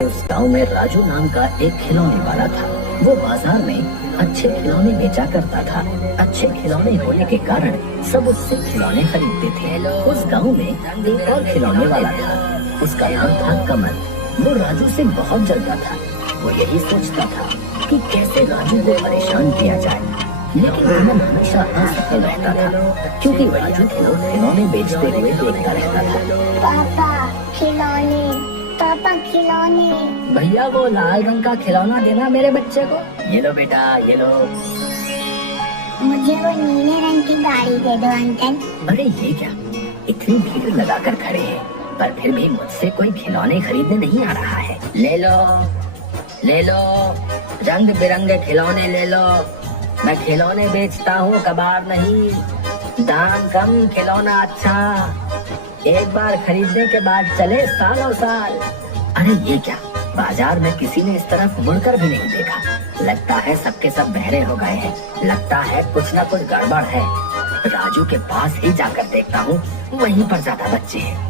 उस गांव में राजू नाम का एक खिलौने वाला था। वो बाजार में अच्छे खिलौने बेचा करता था। अच्छे खिलौने होने के कारण सब उससे खिलौने खरीदते थे। उस गांव में एक और खिलौने वाला था। उसका नाम था कमल। वो राजू से बहुत जलता था। वो यही सोचता था कि कैसे राजू को परेशान किया जाए, लेकिन कमल हमेशा असफल रहता था क्योंकि राजू को खिलौने बेचते हुए देखता रहता था। पापा खिलौने, पापा खिलौने। भैया वो लाल रंग का खिलौना देना मेरे बच्चे को। ये लो बेटा, ये लो। मुझे वो नीले रंग की गाड़ी दे दो अंकल। अरे ये क्या, इतनी भीड़ लगाकर खड़े हैं पर फिर भी मुझसे कोई खिलौने खरीदने नहीं आ रहा है। ले लो, ले लो, रंग बिरंगे खिलौने ले लो। मैं खिलौने बेचता हूँ, कबाड़ नहीं। दाम कम, खिलौना अच्छा। एक बार खरीदने के बाद चले सालों साल। अरे ये क्या, बाजार में किसी ने इस तरफ मुड़कर भी नहीं देखा। लगता है सबके सब बहरे हो गए हैं। लगता है कुछ न कुछ गड़बड़ है। राजू के पास ही जाकर देखता हूँ, वहीं पर ज्यादा बच्चे हैं।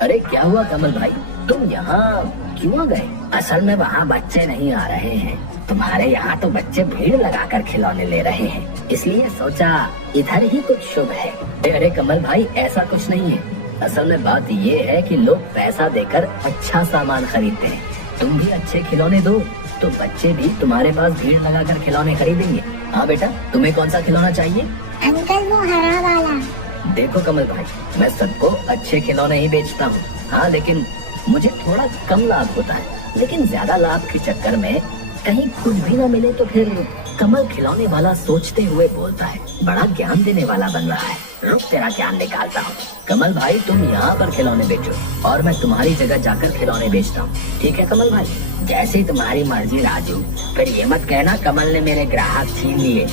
अरे क्या हुआ कमल भाई, तुम यहाँ क्यों आ गए? असल में वहाँ बच्चे नहीं आ रहे हैं। तुम्हारे यहाँ तो बच्चे भीड़ लगाकर खिलौने ले रहे हैं, इसलिए सोचा इधर ही कुछ शुभ है। अरे कमल भाई, ऐसा कुछ नहीं है। असल में बात ये है कि लोग पैसा देकर अच्छा सामान खरीदते हैं। तुम भी अच्छे खिलौने दो तो बच्चे भी तुम्हारे पास भीड़ लगाकर खिलौने खरीदेंगे। हाँ बेटा, तुम्हें कौन सा खिलौना चाहिए? अंकल वो हरा वाला। देखो कमल भाई, मैं सबको अच्छे खिलौने ही बेचता हूँ। हाँ, लेकिन मुझे थोड़ा कम लाभ होता है। लेकिन ज्यादा लाभ के चक्कर में कहीं कुछ भी न मिले तो फिर कमल खिलौने वाला सोचते हुए बोलता है, बड़ा ज्ञान देने वाला बन रहा है। रुक, तेरा ज्ञान निकालता हूँ। कमल भाई, तुम यहाँ पर खिलौने बेचो और मैं तुम्हारी जगह जाकर खिलौने बेचता हूँ। ठीक है कमल भाई? जैसे ही तुम्हारी मर्जी राजू। फिर ये मत कहना कमल ने मेरे ग्राहक छीन लिए।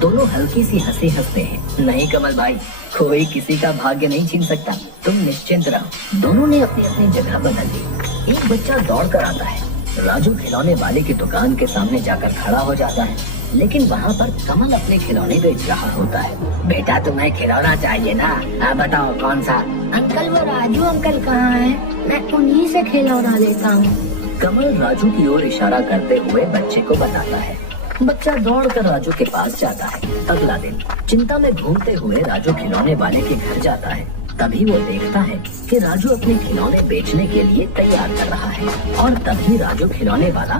दोनों हल्की सी हंसी हंसते हैं। नहीं कमल भाई, कोई किसी का भाग्य नहीं छीन सकता, तुम निश्चिंत रहो। दोनों ने अपनी अपनी जगह बदल ली। एक बच्चा दौड़ कर आता है। राजू खिलौने वाले की दुकान के सामने जाकर खड़ा हो जाता है, लेकिन वहाँ पर कमल अपने खिलौने बेच रहा होता है। बेटा, तुम्हें खिलौना चाहिए ना? आप बताओ कौन सा? अंकल वो राजू अंकल कहाँ है? मैं उन्हीं से खिलौना लेता हूँ। कमल राजू की ओर इशारा करते हुए बच्चे को बताता है। बच्चा दौड़कर राजू के पास जाता है। अगला दिन चिंता में घूमते हुए राजू खिलौने वाले के घर जाता है। तभी वो देखता है कि राजू अपने खिलौने बेचने के लिए तैयार कर रहा है और तभी राजू खिलौने वाला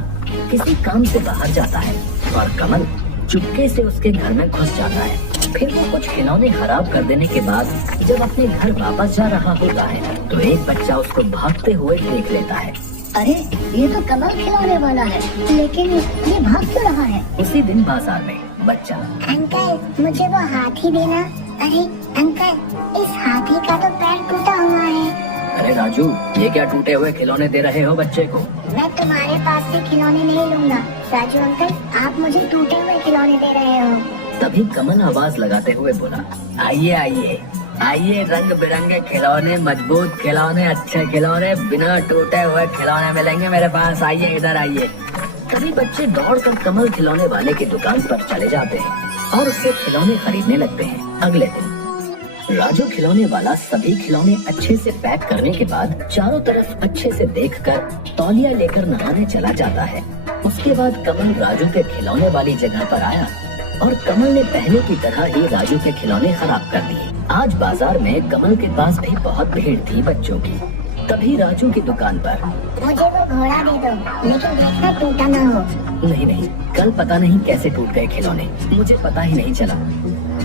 किसी काम से बाहर जाता है और कमल चुपके से उसके घर में घुस जाता है। फिर वो कुछ खिलौने खराब कर देने के बाद जब अपने घर वापस जा रहा होता है तो एक बच्चा उसको भागते हुए देख लेता है। अरे ये तो कमल खिलौने वाला है, लेकिन ये भाग क्यों रहा है? उसी दिन बाजार में बच्चा, अंकल मुझे वो हाथी देना। अरे अंकल, इस हाथी का तो पैर टूटा हुआ है। अरे राजू, ये क्या टूटे हुए खिलौने दे रहे हो बच्चे को? मैं तुम्हारे पास से खिलौने नहीं लूंगा। राजू अंकल, आप मुझे टूटे हुए खिलौने दे रहे हो। तभी कमल आवाज लगाते हुए बोला, आइए आइए आइए, रंग बिरंगे खिलौने, मजबूत खिलौने, अच्छे खिलौने, बिना टूटे हुए खिलौने मिलेंगे मेरे पास। आइए, इधर आइए। तभी बच्चे दौड़कर कमल खिलौने वाले की दुकान पर चले जाते हैं और उससे खिलौने खरीदने लगते हैं। अगले दिन राजू खिलौने वाला सभी खिलौने अच्छे से पैक करने के बाद चारों तरफ अच्छे से देखकर तौलिया लेकर नहाने चला जाता है। उसके बाद कमल राजू के खिलौने वाली जगह पर आया और कमल ने पहले की तरह ही राजू के खिलौने खराब कर दिए। आज बाजार में कमल के पास भी बहुत भीड़ थी बच्चों की। तभी राजू की दुकान पर, मुझे वो घोड़ा दे दो, लेकिन देखना टूटा ना हो। नहीं नहीं, कल पता नहीं कैसे टूट गए खिलौने, मुझे पता ही नहीं चला।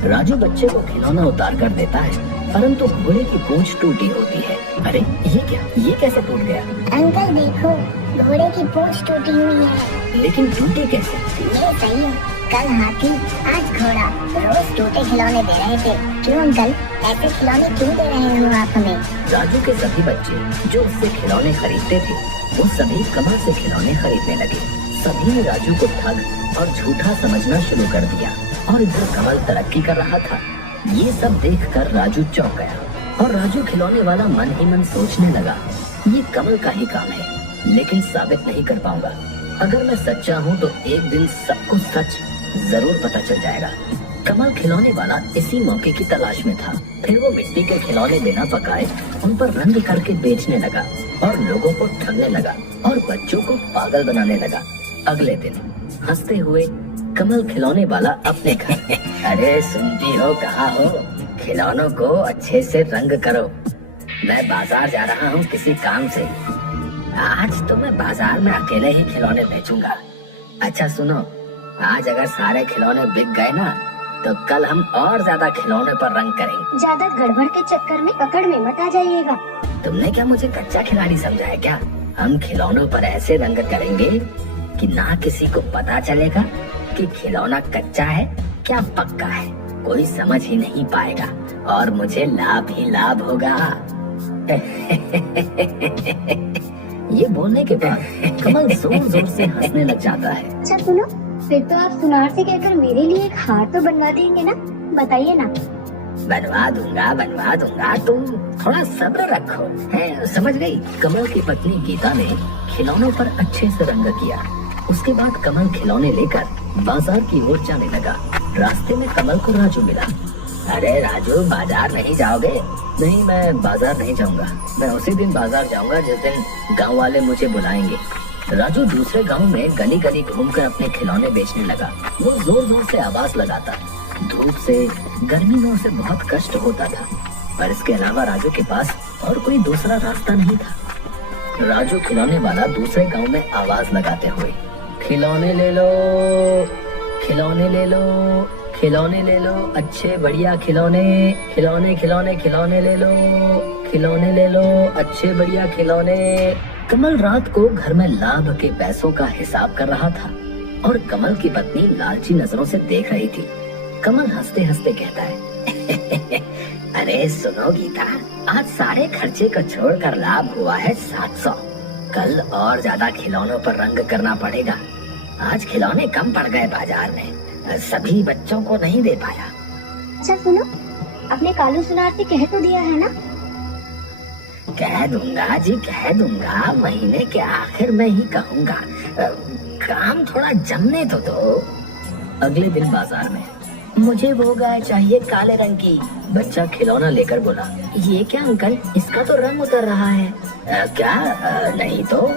राजू बच्चे को खिलौना उतार कर देता है, परंतु घोड़े की पूंछ टूटी होती है। अरे ये क्या, ये कैसे टूट गया? अंकल देखो, घोड़े की पूंछ टूटी हुई है। लेकिन टूटे कैसे? ये सही है, कल हाथी आज घोड़ा, रोज टूटे खिलौने दे रहे थे। क्यों अंकल, ऐसे खिलौने क्यों दे रहे हो आप हमें? राजू के सभी बच्चे जो उससे खिलौने खरीदते थे वो सभी कमल से खिलौने खरीदने लगे। सभी ने राजू को ठग और झूठा समझना शुरू कर दिया और इधर कमल तरक्की कर रहा था। ये सब देखकर राजू चौंक गया और राजू खिलौने वाला मन ही मन सोचने लगा, ये कमल का ही काम है, लेकिन साबित नहीं कर पाऊंगा। अगर मैं सच्चा हूँ तो एक दिन सबको सच जरूर पता चल जाएगा। कमल खिलौने वाला इसी मौके की तलाश में था। फिर वो मिट्टी के खिलौने बिना पकाए उन पर रंग करके बेचने लगा और लोगों को ठगने लगा और बच्चों को पागल बनाने लगा। अगले दिन हंसते हुए कमल खिलौने वाला अपने घर अरे सुनती हो, कहाँ हो? खिलौनों को अच्छे से रंग करो, मैं बाजार जा रहा हूँ किसी काम से। आज तो मैं बाजार में अकेले ही खिलौने बेचूंगा। अच्छा सुनो, आज अगर सारे खिलौने बिक गए ना तो कल हम और ज्यादा खिलौने पर रंग करेंगे। ज्यादा गड़बड़ के चक्कर में पकड़ में मत आ जाइएगा। तुमने क्या मुझे कच्चा खिलाड़ी समझा है क्या? हम खिलौनों पर ऐसे रंग करेंगे कि ना किसी को पता चलेगा कि खिलौना कच्चा है क्या पक्का है। कोई समझ ही नहीं पाएगा और मुझे लाभ ही लाभ होगा। ये बोलने के बाद कमल जोर जोर से हंसने लग जाता है। अच्छा सुनो, फिर तो आप सुनार से कहकर मेरे लिए एक हार तो बनवा देंगे ना? बताइए ना। बनवा दूंगा, तुम थोड़ा सब्र रखो। है, समझ गई? कमल की पत्नी गीता ने खिलौनों पर अच्छे से रंग किया। उसके बाद कमल खिलौने लेकर बाजार की ओर जाने लगा। रास्ते में कमल को राजू मिला। अरे राजू, बाजार नहीं जाओगे? नहीं, मैं बाजार नहीं जाऊंगा। मैं उसी दिन बाजार जाऊंगा जिस दिन गांव वाले मुझे बुलाएंगे। राजू दूसरे गांव में गली गली घूमकर अपने खिलौने बेचने लगा। वो जोर जोर से आवाज लगाता। धूप से, गर्मी में उसे बहुत कष्ट होता था, पर इसके अलावा राजू के पास और कोई दूसरा रास्ता नहीं था। राजू खिलौने वाला दूसरे गांव में आवाज लगाते हुए, खिलौने ले लो, खिलौने ले लो, खिलौने ले लो, अच्छे बढ़िया खिलौने, खिलौने खिलौने खिलौने ले लो, खिलौने ले लो, अच्छे बढ़िया खिलौने। कमल रात को घर में लाभ के पैसों का हिसाब कर रहा था और कमल की पत्नी लालची नजरों से देख रही थी। कमल हंसते हंसते कहता है, अरे सुनो गीता, आज सारे खर्चे को छोड़कर लाभ हुआ है 700। कल और ज्यादा खिलौनों पर रंग करना पड़ेगा। आज खिलौने कम पड़ गए बाजार में, सभी बच्चों को नहीं दे पाया। अच्छा सुनो, अपने कालू सुनार से कह तो दिया है ना? कह दूंगा जी, कह दूंगा। महीने के आखिर में ही कहूंगा। काम थोड़ा जमने तो दो। अगले दिन बाजार में, मुझे वो गाय चाहिए काले रंग की। बच्चा खिलौना लेकर बोला, ये क्या अंकल, इसका तो रंग उतर रहा है। क्या? नहीं तो।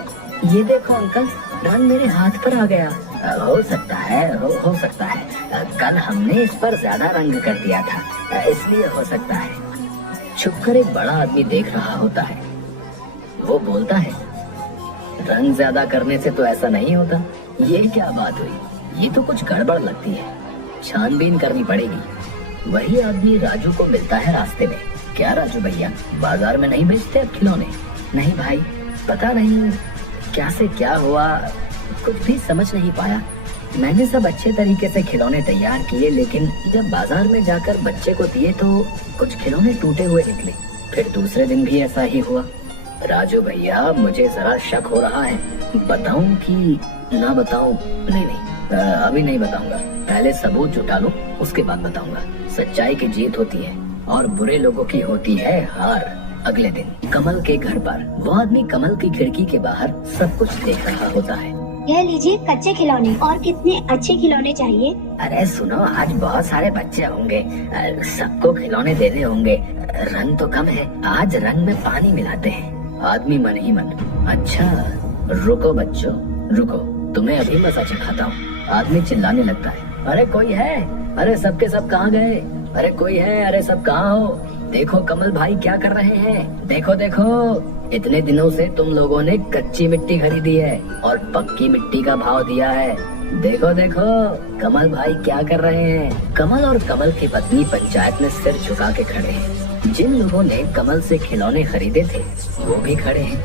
ये देखो अंकल, रंग मेरे हाथ पर आ गया। हो सकता है, हो सकता है। कल हमने इस पर ज्यादा रंग कर दिया था, इसलिए हो सकता है। छुपकर एक बड़ा आदमी देख रहा होता है। वो बोलता है, रंग ज्यादा करने से तो ऐसा नहीं होता। ये क्या बात हुई? ये तो कुछ गड़बड़ लगती है, छानबीन करनी पड़ेगी। वही आदमी राजू को मिलता है रास्ते में। क्या राजू भैया, बाजार में नहीं बेचते अब खिलौने? नहीं भाई, पता नहीं क्या से क्या हुआ, कुछ भी समझ नहीं पाया। मैंने सब अच्छे तरीके से खिलौने तैयार किए, लेकिन जब बाजार में जाकर बच्चे को दिए तो कुछ खिलौने टूटे हुए निकले। फिर दूसरे दिन भी ऐसा ही हुआ। राजू भैया, मुझे जरा शक हो रहा है, बताऊं कि ना बताऊं? नहीं, अभी नहीं बताऊंगा। पहले सबूत जुटा लो, उसके बाद बताऊंगा। सच्चाई की जीत होती है और बुरे लोगों की होती है हार। अगले दिन कमल के घर पर वो आदमी कमल की खिड़की के बाहर सब कुछ देख रहा होता है। यह लीजिए कच्चे खिलौने, और कितने अच्छे खिलौने चाहिए? अरे सुनो, आज बहुत सारे बच्चे होंगे, सबको खिलौने देने होंगे। रंग तो कम है, आज रंग में पानी मिलाते हैं। आदमी मन ही मन, अच्छा रुको बच्चों, रुको, तुम्हें अभी मजा चखाता हूँ। आदमी चिल्लाने लगता है, अरे कोई है? अरे सबके सब कहाँ गए? अरे कोई है? अरे सब कहाँ हो? देखो कमल भाई क्या कर रहे हैं, देखो देखो। इतने दिनों से तुम लोगों ने कच्ची मिट्टी खरीदी है और पक्की मिट्टी का भाव दिया है। देखो देखो कमल भाई क्या कर रहे हैं। कमल और कमल की पत्नी पंचायत में सिर झुका के खड़े हैं। जिन लोगों ने कमल से खिलौने खरीदे थे वो भी खड़े हैं।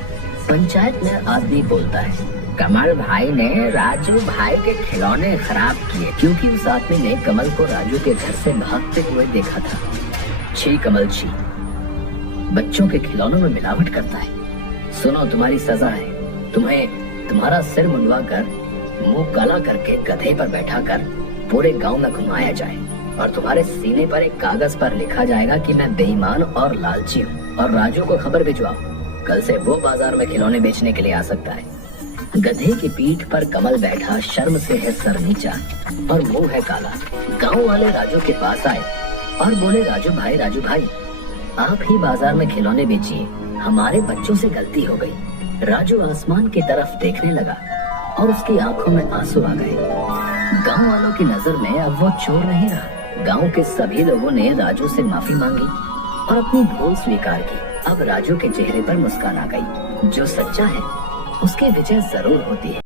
पंचायत में आदमी बोलता है, कमल भाई ने राजू भाई के खिलौने खराब किए, क्योंकि उस आदमी ने कमल को राजू के घर से भागते हुए देखा था। छी कमल छी, बच्चों के खिलौनों में मिलावट करता है। सुनो, तुम्हारी सजा है। तुम्हें तुम्हारा सिर मुंडवा कर, मुंह काला करके गधे पर बैठा कर पूरे गांव में घुमाया जाए और तुम्हारे सीने पर एक कागज पर लिखा जाएगा कि मैं बेईमान और लालची हूँ। और राजू को खबर भिजवाओ, कल से वो बाजार में खिलौने बेचने के लिए आ सकता है। गधे की पीठ पर कमल बैठा शर्म से है सर नीचा और मुंह है काला। गांव वाले राजू के पास आए और बोले, राजू भाई आप ही बाजार में खिलौने बेचिए, हमारे बच्चों से गलती हो गई। राजू आसमान की तरफ देखने लगा और उसकी आंखों में आंसू आ गए। गांव वालों की नजर में अब वो चोर नहीं रहा। गांव के सभी लोगों ने राजू से माफी मांगी और अपनी भूल स्वीकार की। अब राजू के चेहरे पर मुस्कान आ गई। जो सच्चा है उसकी विजय जरूर होती है।